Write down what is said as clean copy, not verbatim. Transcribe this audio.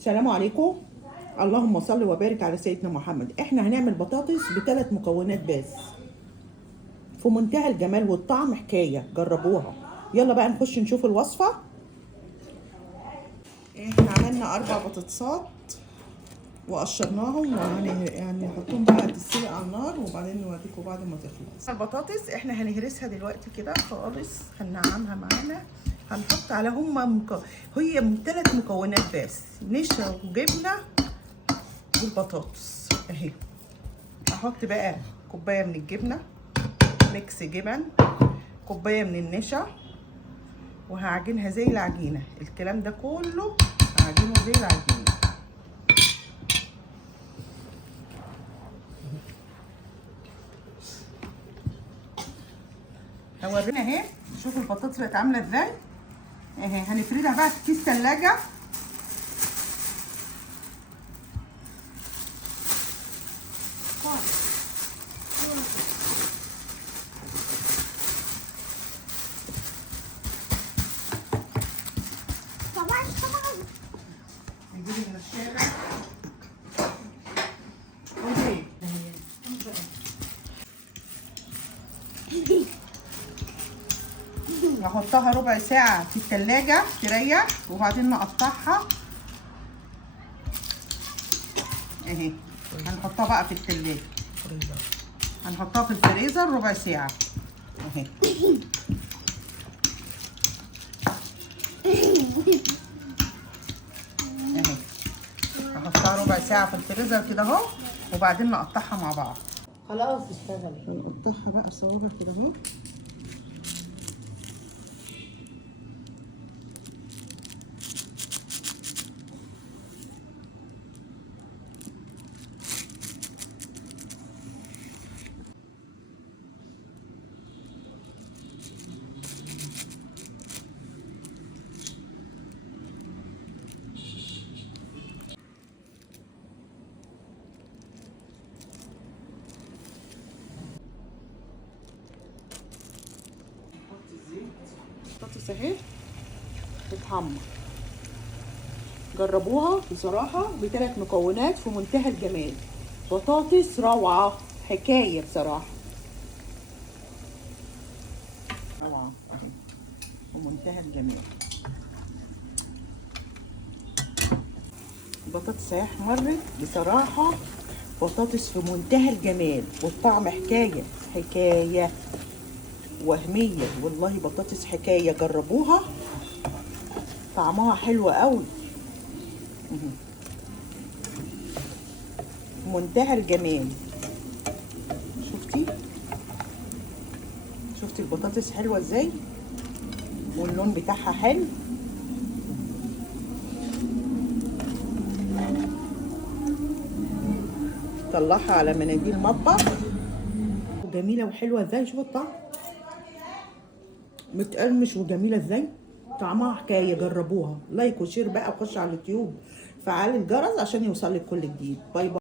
السلام عليكم. اللهم صل وبارك على سيدنا محمد. احنا هنعمل بطاطس ب3 مكونات بس، في منتهى الجمال والطعم، حكايه. جربوها. يلا بقى نخش نشوف الوصفه. احنا عملنا 4 بطاطسات وقشرناهم، يعني نحطهم بقى تتسلق على النار وبعدين نوريكم بعد ما تخلص. البطاطس احنا هنهرسها دلوقتي كده خالص، هننعمها معانا. هنحط على هي 3 مكونات بس، نشا وجبنه والبطاطس اهي. هحط بقى كوبايه من الجبنه، ميكس جبن، كوبايه من النشا، وهعجنها زي العجينه. الكلام ده كله هعجنه زي العجينه. هورينا اهي. شوفوا البطاطس بقت عامله ازاي اهي. هنفردها بقى في كيس ثلاجه. نجيب النشابه نحطها ربع ساعة في التلاجة تريح، وبعدين نقطعها اهي. هنحطها بقى في التلاجة، هنحطها في الفريزر ربع ساعة اهي. اهي هحطها ربع ساعة في الفريزر كده اهو، وبعدين نقطعها مع بعض. خلاص اشتغلت. هنقطعها بقى صوابع كده اهو. البطاطس اهي بتتحمر. جربوها بصراحة، ب3 مكونات في منتهى الجمال. بطاطس روعة، حكاية بصراحة. روعة اهي ومنتهى الجمال. البطاطس اهي احمرت بصراحة. بطاطس في منتهى الجمال والطعم حكاية حكاية وهمية. والله بطاطس حكاية. جربوها، طعمها حلو قوي. منتهى الجمال. شفتي البطاطس حلوة ازاي، واللون بتاعها حلو. طلعها على مناديل مطبخ. جميلة وحلوة ازاي. شوفوا الطعم متقرمش وجميلة ازاي. طعمها حكاية. جربوها. لايك وشير بقى، وخش على اليوتيوب، فعلي الجرس عشان يوصلك كل جديد. باي باي.